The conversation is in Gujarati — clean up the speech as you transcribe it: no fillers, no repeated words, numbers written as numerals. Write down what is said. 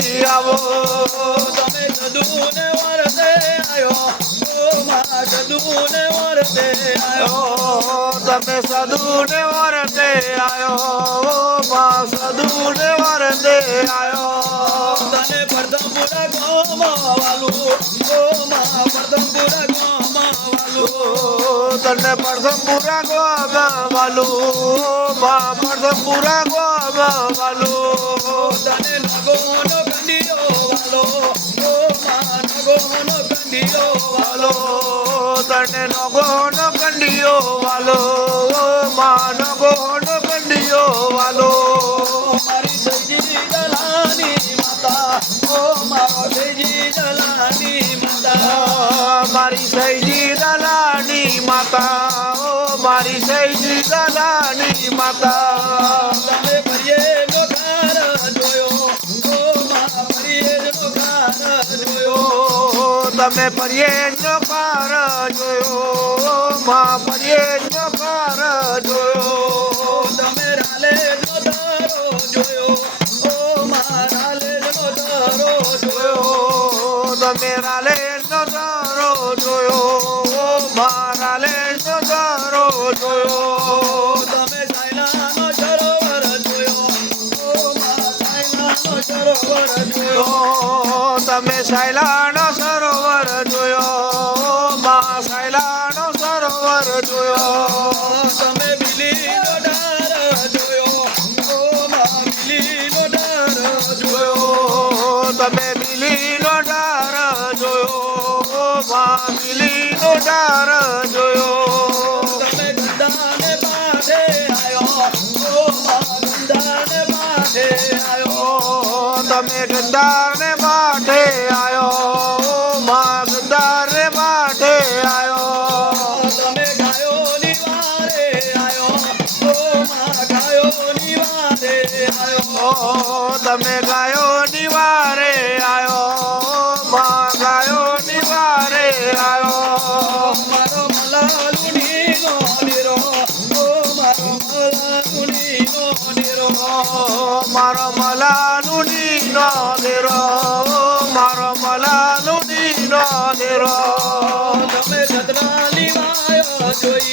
આવો તમે સદુને વરસે આયો માં સદુને વરસે આયો તમે સદુને વરસે આયો માં સદુને વરસે આયો તને પરદમપુરા ગામમાં વાલું માં પરદમપુરા ગામમાં વાલું તને પરદમપુરા ગામમાં વાલું માં પરદમપુરા ગામમાં વાલું તને નગોનો કંડિયો વાલો માં નગોનો કંડિયો વાલો તને નગોનો કંડિયો વાલો માં નગોનો કંડિયો વાલો મારી સૈજી દલાની માતા મારો સૈજી દલાની માતા મારી સૈજી દલાની માતા મારી સૈજી દલાની માતા તમે ભરીએ નો ઘર જોયો માં ભરીએ નો ઘર જોયો તમે પર્યેજનો કાર જોયો માં પર્યેજનો કાર જોયો તમે રાલે નો દારો જોયો માં રાલે નો દારો જોયો તમે રાલેનો દારો જોયો મારા લેનો દારો જોયો તમે સાયલાનો સરોવર જોયો માં સાયલાનો સરોવર જોયો તમે સાયલાનો સરોવર જોયો માં સાયલાનો સરોવર જોયો તમે બિલીનો ડાર જોયો માં બિલીનો ડાર જોયો તમે બિલીનો ડાર જોયો માં બિલીનો ડાર જોયો તમે ગંદાને પાઠે આયો માં ગંદાને પાઠે આયો તમે ગદ્દારને માઠે આયો માં ગદ્દારને માઠે આયો તમે ગાયોની વારે આયો માં ગાયોની વારે આયો તમે ગાયો નિવારે આયો માં ગાયો નિવારે આયો મારો મલાલુણીનો નીરો મારો મલાલુણીનો નીરો મારો મલાલુણીનો દેરો મારો મલાલુણીનો દેરો તમે સતરાલી વાયો જોઈ